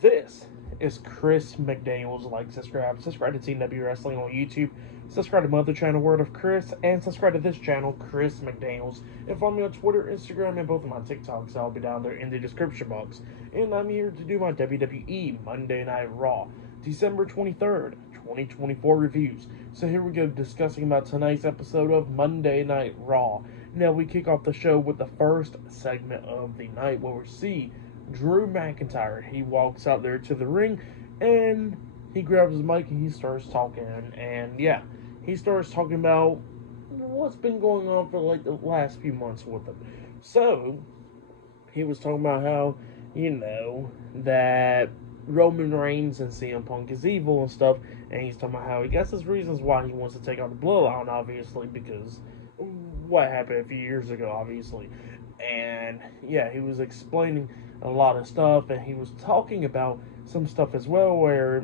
This is Chris McDaniels. Like, subscribe to TW Wrestling on YouTube, subscribe to my other channel, Word of Chris, and subscribe to this channel, Chris McDaniels. And follow me on Twitter, Instagram, and both of my TikToks. I'll be down there in the description box. And I'm here to do my WWE Monday Night Raw, December 23rd, 2024 reviews. So here we go, discussing about tonight's episode of Monday Night Raw. Now we kick off the show with the first segment of the night, where we see Drew McIntyre. He walks out there to the ring and he grabs his mic and he starts talking. And yeah, he starts talking about what's been going on for like the last few months with him. So he was talking about how, that Roman Reigns and CM Punk is evil and stuff. And he's talking about how he gets his reasons why he wants to take out the Bloodline, obviously, because what happened a few years ago, obviously. And yeah, he was explaining a lot of stuff, and he was talking about some stuff as well where,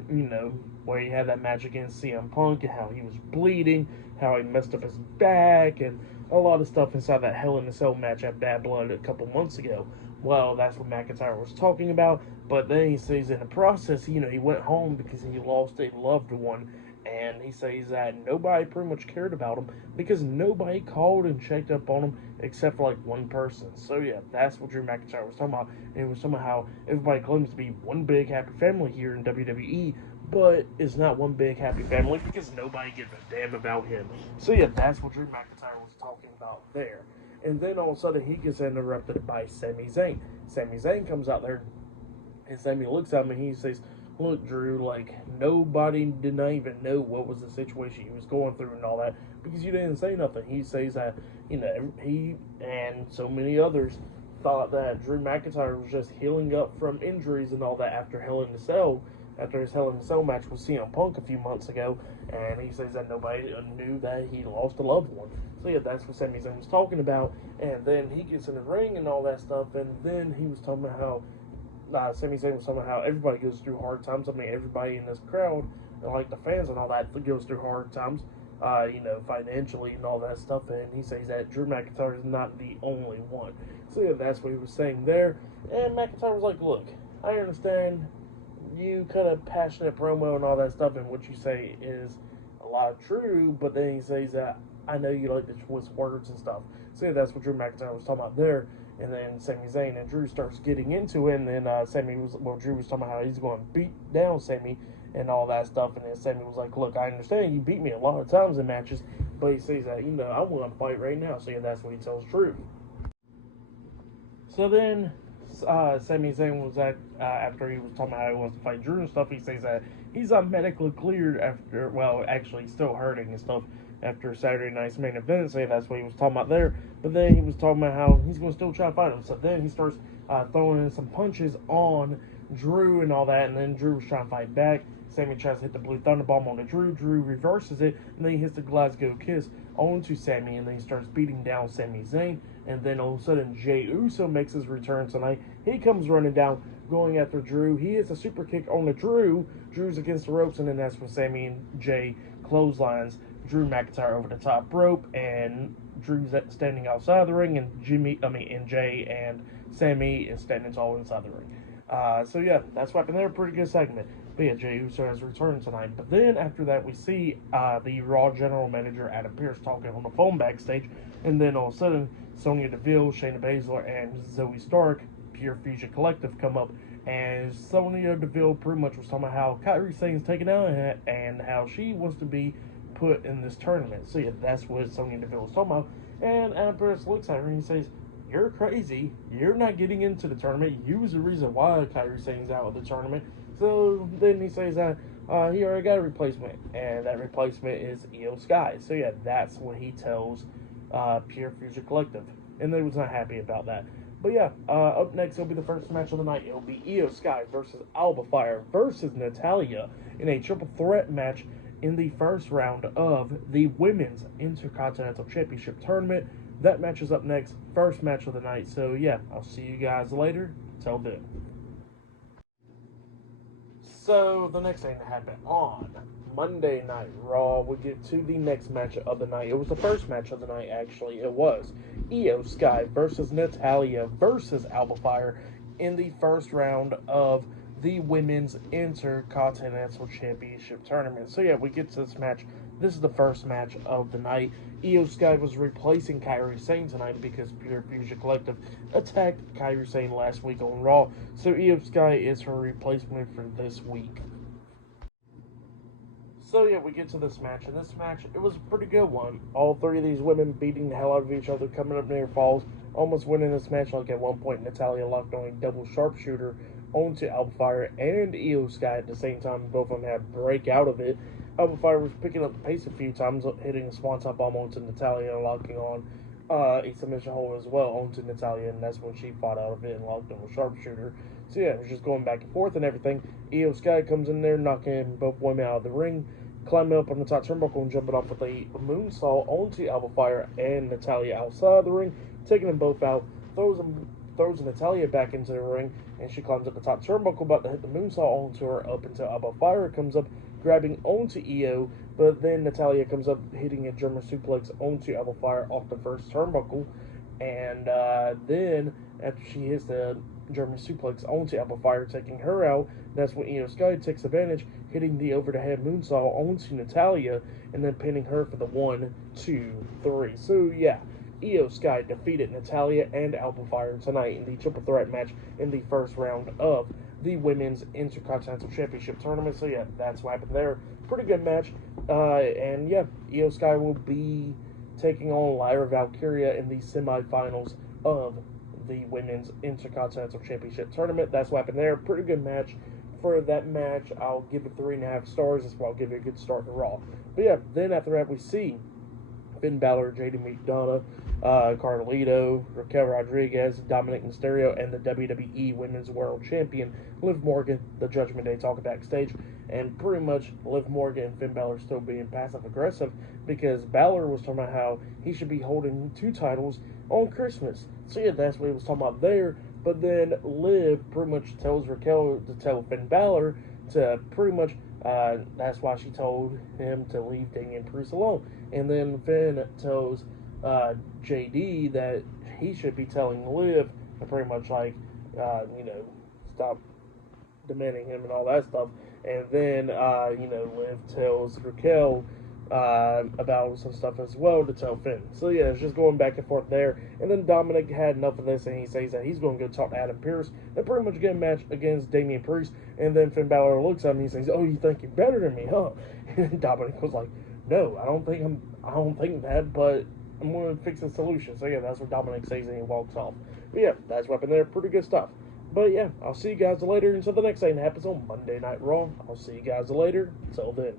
where he had that match against CM Punk and how he was bleeding, how he messed up his back, and a lot of stuff inside that Hell in a Cell match at Bad Blood a couple months ago. Well, that's what McIntyre was talking about, but then he says in the process, he went home because he lost a loved one, and he says that nobody pretty much cared about him because nobody called and checked up on him except for like one person. So yeah, that's what Drew McIntyre was talking about. And it was talking about how everybody claims to be one big happy family here in WWE, but it's not one big happy family because nobody gives a damn about him. So yeah, that's what Drew McIntyre was talking about there. And then all of a sudden he gets interrupted by Sami Zayn. Sami Zayn comes out there and Sami looks at him and he says, "Look, Drew, like, nobody did not even know what was the situation he was going through and all that because you didn't say nothing." He says that, he and so many others thought that Drew McIntyre was just healing up from injuries and all that after his Hell in a Cell match with CM Punk a few months ago. And he says that nobody knew that he lost a loved one. So yeah, that's what Sami Zayn was talking about. And then he gets in the ring and all that stuff, and then he was talking about how Sami Zayn was talking about how everybody goes through hard times. I mean, everybody in this crowd, like the fans and all that, goes through hard times, financially and all that stuff. And he says that Drew McIntyre is not the only one. So yeah, that's what he was saying there. And McIntyre was like, "Look, I understand you cut a passionate promo and all that stuff, and what you say is a lot of true, but then he says that I know you like to twist words and stuff." So yeah, that's what Drew McIntyre was talking about there. And then Sami Zayn and Drew starts getting into it, and then Drew was talking about how he's going to beat down Sami and all that stuff. And then Sami was like, "Look, I understand you beat me a lot of times in matches, but he says that, I want to fight right now." So yeah, that's what he tells Drew. So then Sami Zayn was after he was talking about how he wants to fight Drew and stuff, he says that he's not medically cleared after, well, actually still hurting and stuff after Saturday night's main event. So that's what he was talking about there. But then he was talking about how he's going to still try to fight him. So then he starts throwing in some punches on Drew and all that, and then Drew was trying to fight back. Sami tries to hit the Blue Thunder Bomb on the Drew. Drew reverses it, and then he hits the Glasgow Kiss onto Sami, and then he starts beating down Sami Zayn. And then all of a sudden, Jey Uso makes his return tonight. He comes running down, going after Drew. He hits a super kick on the Drew. Drew's against the ropes, and then that's when Sami and Jey clotheslines Drew McIntyre over the top rope, and Drew's standing outside the ring, and Jey and Sami is standing tall inside the ring. So yeah, that's what happened there. Pretty good segment. But yeah, Jey Uso has returned tonight. But then after that, we see the Raw general manager Adam Pearce talking on the phone backstage, and then all of a sudden, Sonya Deville, Shayna Baszler, and Zoe Stark, Pure Fusion Collective, come up, and Sonya Deville pretty much was talking about how Kairi Sane's taken out and how she wants to be put in this tournament. So yeah, that's what Sonya Deville was talking about. And Adam Pearce looks at her and he says, "You're crazy. You're not getting into the tournament. You was the reason why Kairi Sane's out of the tournament." So then he says that he already got a replacement, and that replacement is Io Sky. So yeah, that's what he tells Pure Fusion Collective, and they was not happy about that. But yeah, up next will be the first match of the night. It'll be Io Sky versus Alba Fire versus Natalya in a triple threat match in the first round of the Women's Intercontinental Championship Tournament. That match is up next, first match of the night. So yeah, I'll see you guys later. Till then. So the next thing that happened on Monday Night Raw, we get to the next match of the night. It was the first match of the night, actually. It was Io Sky versus Natalya versus Alba Fire in the first round of the Women's Intercontinental Championship Tournament. So yeah, we get to this match. This is the first match of the night. Io Sky was replacing Kairi Sane tonight because Pure Fusion Collective attacked Kairi Sane last week on Raw. So Io Sky is her replacement for this week. So yeah, we get to this match, and this match, it was a pretty good one. All three of these women beating the hell out of each other, coming up near falls, almost winning this match. Like at one point, Natalya locked on a double sharpshooter onto Alba Fire and Io Sky at the same time. Both of them had break out of it. Alba Fire was picking up the pace a few times, hitting a swanton bomb onto Natalya and locking on a submission hold as well onto Natalya, and that's when she fought out of it and locked on a sharpshooter. So yeah, it was just going back and forth and everything. Io Sky comes in there, knocking both women out of the ring, climbing up on the top turnbuckle and jumping off with a moonsault onto Alba Fire and Natalya outside the ring, taking them both out, throws Natalya back into the ring, and she climbs up the top turnbuckle, about to hit the moonsault onto her up until Alba Fire comes up, grabbing onto Io, but then Natalya comes up, hitting a German suplex onto Alba Fire off the first turnbuckle, and then after she hits the German suplex onto Alba Fire, taking her out, that's when Io Sky takes advantage, hitting the over-the-head moonsault onto Natalya, and then pinning her for the 1, 2, 3. So yeah, Io Sky defeated Natalya and Alba Fire tonight in the triple threat match in the first round of the Women's Intercontinental Championship Tournament. So yeah, that's what happened there. Pretty good match. And yeah, Io Sky will be taking on Lyra Valkyria in the semifinals of the Women's Intercontinental Championship Tournament. That's what happened there. Pretty good match. For that match, I'll give it 3.5 stars. That's why I'll give it a good start to Raw. But yeah, then after that, we see Finn Balor, JD McDonough, Carlito, Raquel Rodriguez, Dominic Mysterio, and the WWE Women's World Champion, Liv Morgan. The Judgment Day talking backstage, and pretty much Liv Morgan and Finn Balor still being passive-aggressive because Balor was talking about how he should be holding 2 titles on Christmas. So yeah, that's what he was talking about there. But then Liv pretty much tells Raquel to tell Finn Balor to pretty much, that's why she told him to leave Damian Priest alone. And then Finn tells JD that he should be telling Liv to pretty much like, stop demanding him and all that stuff. And then, Liv tells Raquel about some stuff as well to tell Finn. So yeah, it's just going back and forth there. And then Dominic had enough of this, and he says that he's going to go talk to Adam Pearce and pretty much get a match against Damian Priest. And then Finn Balor looks at him and he says, "Oh, you think you're better than me, huh?" And Dominic was like, "No, I don't think that, but I'm going to fix the solution." So yeah, that's what Dominic says, and he walks off. But yeah, that's what happened there. Pretty good stuff. But yeah, I'll see you guys later until the next thing that happens on Monday Night Raw. I'll see you guys later. Until then.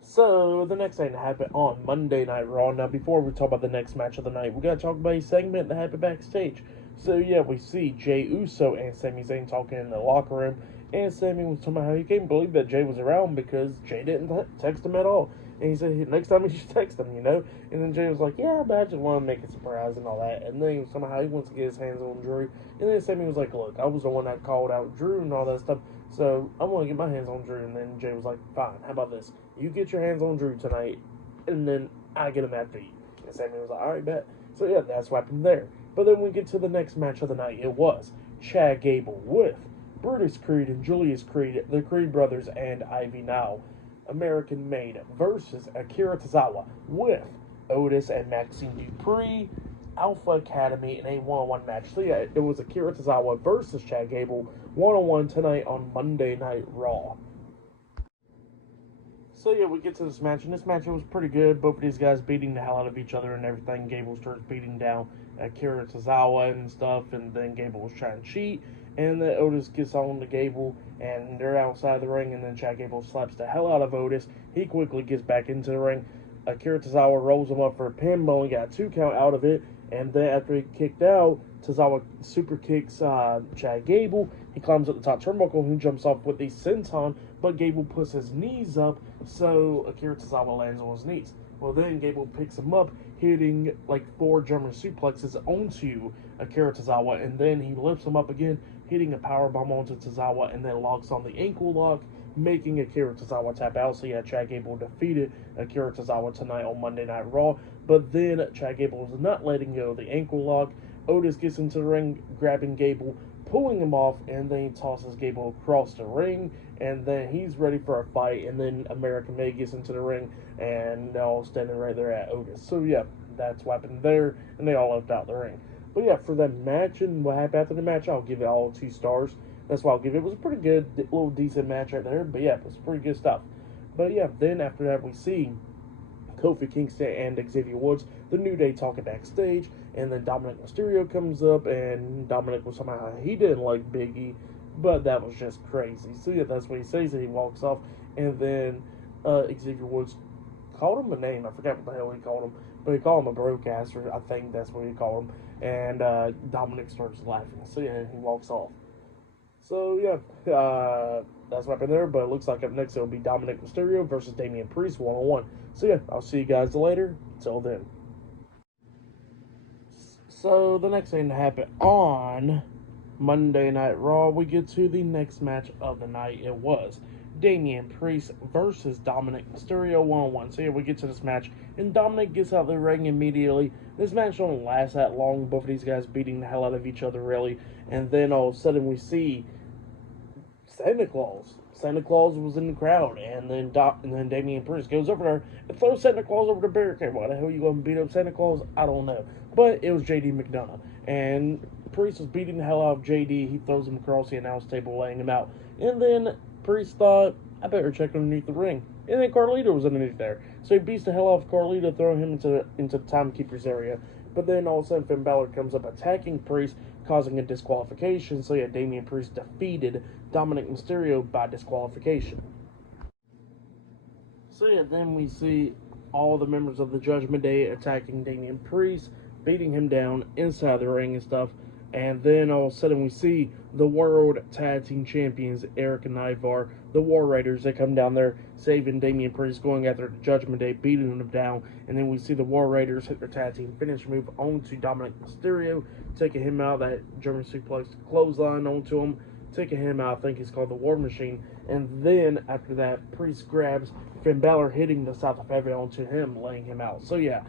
So, the next thing that happened on Monday Night Raw. Now, before we talk about the next match of the night, we got to talk about a segment that happened backstage. So, yeah, we see Jey Uso and Sami Zayn talking in the locker room. And Sami was talking about how he can't believe that Jey was around because Jey didn't text him at all. And he said, next time he should text him, And then Jey was like, yeah, but I just want to make it a surprise and all that. And then he was somehow he wants to get his hands on Drew. And then Sami was like, look, I was the one that called out Drew and all that stuff. So I want to get my hands on Drew. And then Jey was like, fine, how about this? You get your hands on Drew tonight, and then I get him after you. And Sami was like, all right, bet. So yeah, that's what happened there. But then we get to the next match of the night. It was Chad Gable with Brutus Creed and Julius Creed, the Creed brothers, and Ivy Now, American Made, versus Akira Tozawa with Otis and Maxine Dupree, Alpha Academy, in a one-on-one match. So yeah, it was Akira Tozawa versus Chad Gable, one-on-one tonight on Monday Night Raw. So yeah, we get to this match, and this match, it was pretty good. Both of these guys beating the hell out of each other and everything. Gable starts beating down Akira Tozawa and stuff, and then Gable was trying to cheat, and then Otis gets on to Gable, and they're outside the ring, and then Chad Gable slaps the hell out of Otis. He quickly gets back into the ring. Akira Tozawa rolls him up for a pinball and got a 2 count out of it, and then after he kicked out, Tozawa super kicks Chad Gable. He climbs up the top turnbuckle and he jumps off with a senton, but Gable puts his knees up, so Akira Tozawa lands on his knees. Well, then Gable picks him up, hitting like 4 German suplexes onto Akira Tozawa, and then he lifts him up again, hitting a powerbomb onto Tozawa, and then locks on the ankle lock, making Akira Tozawa tap out. So yeah, Chad Gable defeated Akira Tozawa tonight on Monday Night Raw. But then Chad Gable is not letting go of the ankle lock. Otis gets into the ring, grabbing Gable, pulling him off, and then he tosses Gable across the ring, and then he's ready for a fight, and then American May gets into the ring, and they're all standing right there at Otis. So yeah, that's what happened there, and they all left out the ring. But yeah, for that match and what happened after the match, I'll give it all 2 stars. That's why I'll give it. It was a pretty good, little decent match right there, but yeah, it was pretty good stuff. But yeah, then after that we see Kofi Kingston and Xavier Woods, the New Day, talking backstage, and then Dominic Mysterio comes up, and Dominic was somehow he didn't like Biggie, but that was just crazy. So yeah, that's what he says, and he walks off, and then Xavier Woods called him a name. I forgot what the hell he called him, but he called him a broadcaster. I think that's what he called him, and Dominic starts laughing. So yeah, he walks off. So yeah, that's what happened there. But it looks like up next it'll be Dominic Mysterio versus Damian Priest 1-on-1. So yeah, I'll see you guys later. Till then. So the next thing to happen on Monday Night Raw, we get to the next match of the night. It was Damian Priest versus Dominic Mysterio 1-on-1. So yeah, we get to this match, and Dominic gets out of the ring immediately. This match don't last that long. Both of these guys beating the hell out of each other, really. And then all of a sudden we see Santa Claus. Santa Claus was in the crowd, and then Damian Priest goes over there and throws Santa Claus over the barricade. Why the hell are you going to beat up Santa Claus? I don't know. But it was JD McDonough, and Priest was beating the hell out of JD. He throws him across the announce table, laying him out. And then Priest thought, I better check underneath the ring. And then Carlito was underneath there. So he beats the hell out of Carlito, throwing him into the timekeeper's area. But then all of a sudden Finn Balor comes up attacking Priest, causing a disqualification. So yeah, Damian Priest defeated Dominic Mysterio by disqualification. So yeah, then we see all the members of the Judgment Day attacking Damian Priest, beating him down inside the ring and stuff. And then all of a sudden we see the World Tag Team Champions, Eric and Ivar, the War Raiders, they come down there, saving Damian Priest, going after the Judgment Day, beating them down. And then we see the War Raiders hit their tag team finish move onto Dominic Mysterio, taking him out, that German suplex clothesline onto him, taking him out. I think he's called the War Machine. And then after that, Priest grabs Finn Balor, hitting the South of Heaven onto him, laying him out. So yeah,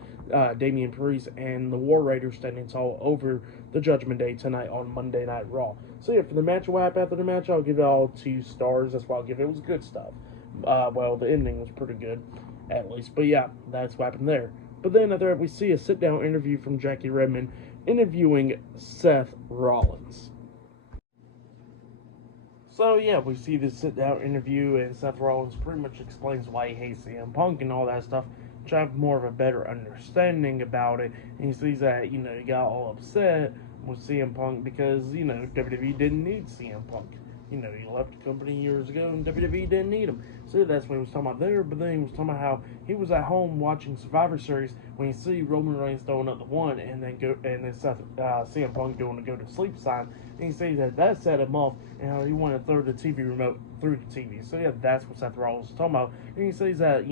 Damian Priest and the War Raiders standing tall over the Judgment Day tonight on Monday Night Raw. So yeah, for the match, what happened after the match, I'll give it all 2 stars. That's why I'll give it. It was good stuff. Well, the ending was pretty good, at least. But yeah, that's what happened there. But then after that, we see a sit-down interview from Jackie Redmond interviewing Seth Rollins. So yeah, we see this sit-down interview, and Seth Rollins pretty much explains why he hates CM Punk and all that stuff, to have more of a better understanding about it. And he sees that, he got all upset with CM Punk because, WWE didn't need CM Punk. He left the company years ago, and WWE didn't need him. So that's what he was talking about there. But then he was talking about how he was at home watching Survivor Series when he see Roman Reigns throwing up the 1, and then CM Punk doing the go to sleep sign. And he says that set him off, and how he wanted to throw the TV remote through the TV. So yeah, that's what Seth Rollins was talking about. And he says that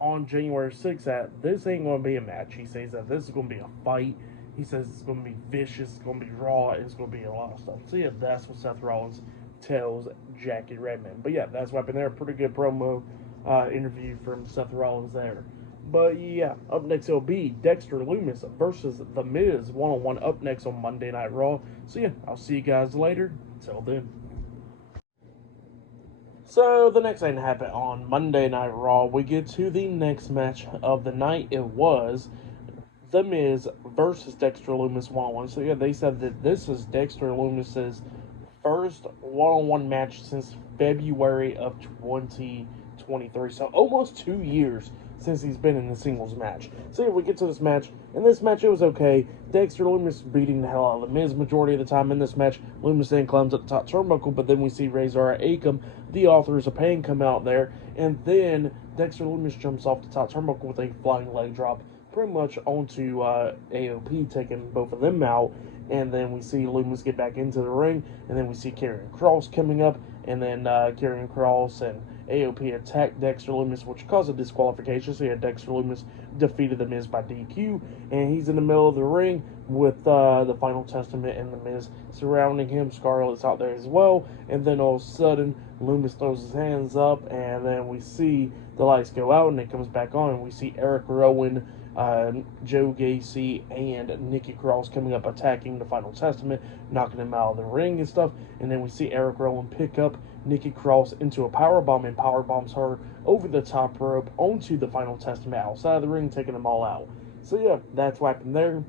on January 6th, that this ain't going to be a match. He says that this is going to be a fight. He says it's going to be vicious, it's going to be raw, it's going to be a lot of stuff. So yeah, that's what Seth Rollins tells Jackie Redmond. But yeah, that's what happened there. Pretty good promo interview from Seth Rollins there. But yeah, up next it'll be Dexter Lumis versus The Miz 1-on-1 up next on Monday Night Raw. So yeah, I'll see you guys later. Till then. So the next thing to happen on Monday Night Raw, we get to the next match of the night. It was The Miz versus Dexter Lumis 1-on-1. So yeah, they said that this is Dexter Lumis's first 1-on-1 match since February of 2023. So almost 2 years since he's been in the singles match. So yeah, we get to this match. In this match, it was okay. Dexter Lumis beating the hell out of The Miz majority of the time in this match. Lumis then climbs up the top turnbuckle, but then we see Razor Akam, the Authors of Pain, come out there. And then Dexter Lumis jumps off the top turnbuckle with a flying leg drop, pretty much onto AOP, taking both of them out. And then we see Lumis get back into the ring, and then we see Karrion Kross coming up, and then Karrion Kross and AOP attacked Dexter Lumis, which caused a disqualification. So yeah, Dexter Lumis defeated The Miz by DQ, and he's in the middle of the ring with the Final Testament and The Miz surrounding him. Scarlett's out there as well, and then all of a sudden Lumis throws his hands up, and then we see the lights go out, and it comes back on, and we see Eric Rowan Joe Gacy and Nikki Cross coming up, attacking the Final Testament, knocking him out of the ring and stuff. And then we see Eric Rowan pick up Nikki Cross into a powerbomb and powerbombs her over the top rope onto the Final Testament outside of the ring, taking them all out. So yeah, that's what happened there.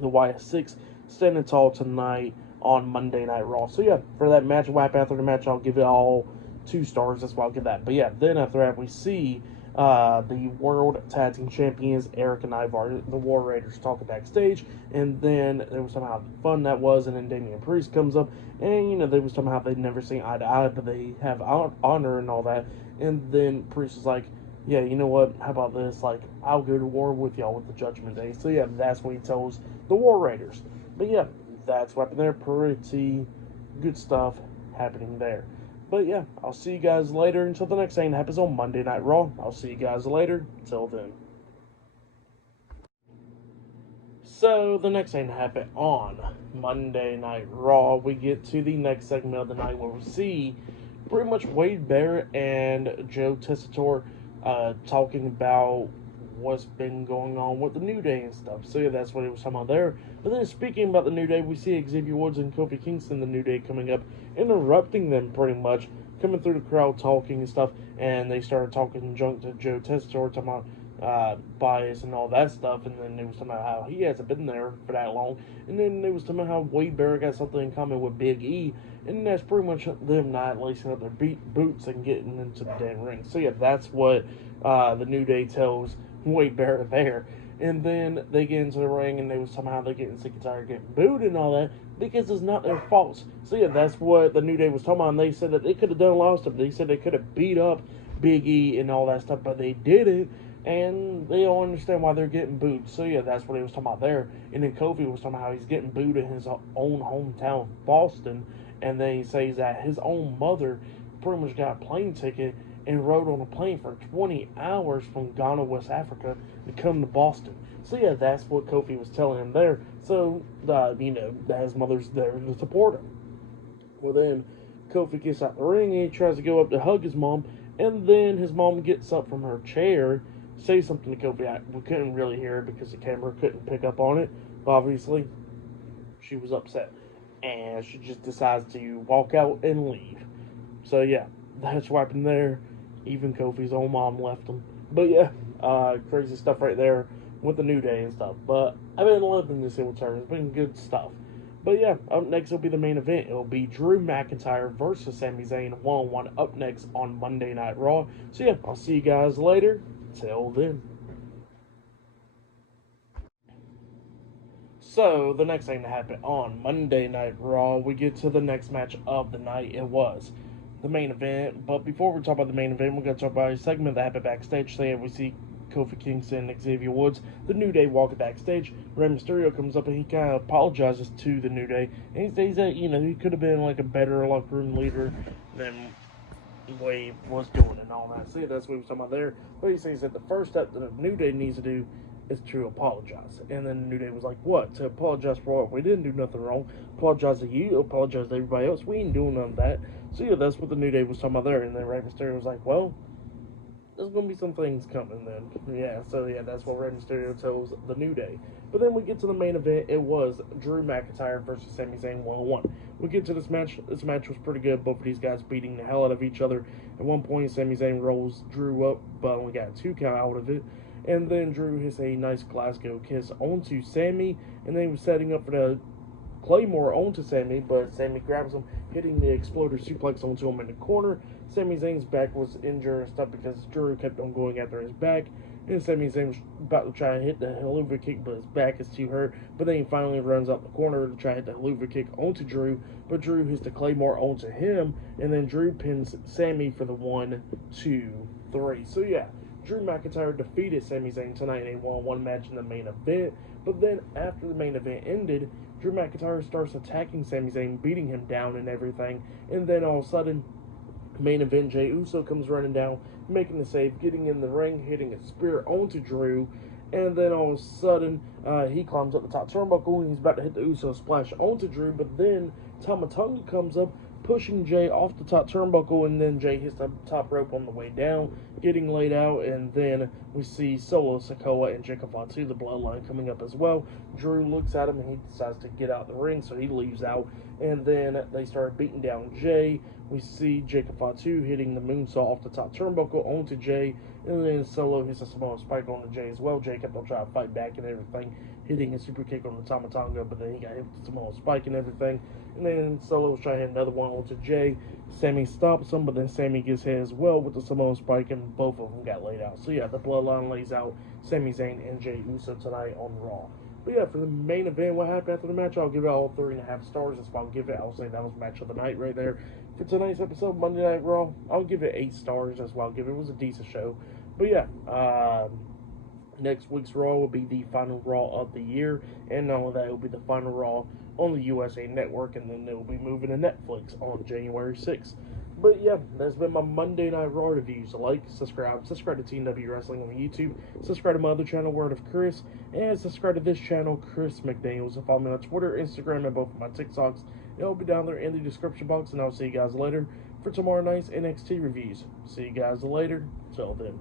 The YS6 standing tall tonight on Monday Night Raw. So yeah, for that match, what happened after the match, I'll give it all 2 stars. That's why I'll give that. But yeah, then after that, we see the World Tag Team Champions, Eric and Ivar, the War Raiders, talking backstage. And then there was somehow fun that was. And then Damian Priest comes up. And, you know, they was somehow they'd never seen eye to eye, but they have honor and all that. And then Priest was like, yeah, you know what, how about this? Like, I'll go to war with y'all with the Judgment Day. So yeah, that's what he tells the War Raiders. But yeah, that's what happened there. Pretty good stuff happening there. But yeah, I'll see you guys later until the next thing that happens on Monday Night Raw. I'll see you guys later. Till then. So the next thing that happened on Monday Night Raw, we get to the next segment of the night where we see pretty much Wade Barrett and Joe Tessitore talking about what's been going on with the New Day and stuff. So yeah, that's what he was talking about there. But then speaking about the New Day, we see Xavier Woods and Kofi Kingston, the New Day, coming up, interrupting them pretty much, coming through the crowd talking and stuff, and they started talking junk to Joe Tessitore, talking about bias and all that stuff, and then they was talking about how he hasn't been there for that long, and then they was talking about how Wade Barrett got something in common with Big E, and that's pretty much them not lacing up their boots and getting into the damn ring. So yeah, that's what the New Day tells Wade Barrett there. And then they get into the ring and they was somehow they're getting sick and tired of getting booed and all that because it's not their fault. So yeah, that's what the New Day was talking about, and they said that they could have done a lot of stuff. They said they could have beat up Big E and all that stuff, but they didn't, and they don't understand why they're getting booed. So yeah, that's what he was talking about there. And then Kofi was talking about how he's getting booed in his own hometown, Boston, and then he says that his own mother pretty much got a plane ticket and rode on a plane for 20 hours from Ghana, West Africa, to come to Boston. So yeah, that's what Kofi was telling him there. So, you know, that his mother's there to support him. Well, then Kofi gets out the ring and he tries to go up to hug his mom, and then his mom gets up from her chair, says something to Kofi. We couldn't really hear it because the camera couldn't pick up on it. But obviously, she was upset, and she just decides to walk out and leave. So yeah, that's what happened there. Even Kofi's own mom left him. But yeah, crazy stuff right there with the New Day and stuff. But I've been loving this heel turn. It's been good stuff. But yeah, up next will be the main event. It'll be Drew McIntyre versus Sami Zayn one-on-one up next on Monday Night Raw. So yeah, I'll see you guys later. Till then. So, the next thing that happened on Monday Night Raw, we get to the next match of the night. It was the main event. But before we talk about the main event, we're going to talk about a segment that happened backstage. So, yeah, we see Kofi Kingston and Xavier Woods, the New Day, walking backstage. Rey Mysterio comes up and he kind of apologizes to the New Day. And he says that, you know, he could have been like a better locker room leader than Wade was doing and all that. So, yeah, that's what he was talking about there. But he says that the first step that the New Day needs to do is to apologize. And then the New Day was like, what? To apologize for what? We didn't do nothing wrong. Apologize to you, apologize to everybody else. We ain't doing none of that. So yeah, that's what the New Day was talking about there. And then Rey Mysterio was like, well, there's going to be some things coming then. Yeah, so yeah, that's what Rey Mysterio tells the New Day. But then we get to the main event. It was Drew McIntyre versus Sami Zayn one-on-one. We get to this match. This match was pretty good. Both of these guys beating the hell out of each other. At one point, Sami Zayn rolls Drew up, but only got 2 count out of it. And then Drew hits a nice Glasgow kiss onto Sami, and then he was setting up for the Claymore onto Sami, but Sami grabs him, hitting the exploder suplex onto him in the corner. Sami Zayn's back was injured and stuff because Drew kept on going after his back, and Sami Zayn was about to try and hit the Helluva Kick, but his back is too hurt. But then he finally runs out the corner to try and hit the Helluva Kick onto Drew, but Drew hits the Claymore onto him, and then Drew pins Sami for the 1, 2, 3. So yeah, Drew McIntyre defeated Sami Zayn tonight in a one-on-one match in the main event. But then after the main event ended, Drew McIntyre starts attacking Sami Zayn, beating him down and everything. And then all of a sudden, main event, Jey Uso comes running down, making the save, getting in the ring, hitting a spear onto Drew. And then all of a sudden, he climbs up the top turnbuckle and he's about to hit the Uso splash onto Drew. But then Tama Tonga comes up, pushing Jey off the top turnbuckle, and then Jey hits the top rope on the way down, getting laid out, and then we see Solo Sikoa and Jacob Fatu, the Bloodline, coming up as well. Drew looks at him and he decides to get out the ring, so he leaves out, and then they start beating down Jay. We see Jacob Fatu hitting the moonsault off the top turnbuckle onto Jay, and then Solo hits a Samoan Spike onto Jay as well. Jay kept on trying to fight back and everything, hitting a super kick on the Tomatonga, but then he got hit with the Samoan Spike and everything. And then Solo was trying to hit another one onto Jay. Sami stops him, but then Sami gets hit as well with the Samoan Spike, and both of them got laid out. So yeah, the Bloodline lays out Sami Zayn and Jey Uso tonight on Raw. But yeah, for the main event, what happened after the match, I'll give it all 3.5 stars. That's what I'll give it. I'll say that was match of the night right there. For tonight's episode, Monday Night Raw, I'll give it 8 stars. That's what I'll give it. It was a decent show. But yeah, next week's Raw will be the final Raw of the year, and not only that, it will be the final Raw on the USA Network, and then they will be moving to Netflix on January 6th. But yeah, that's been my Monday Night Raw reviews. Like, subscribe to TNW Wrestling on YouTube, subscribe to my other channel, Word of Chris, and subscribe to this channel, Chris McDaniels, and follow me on Twitter, Instagram, and both of my TikToks. It'll be down there in the description box, and I'll see you guys later for tomorrow night's NXT reviews. See you guys later. Till then.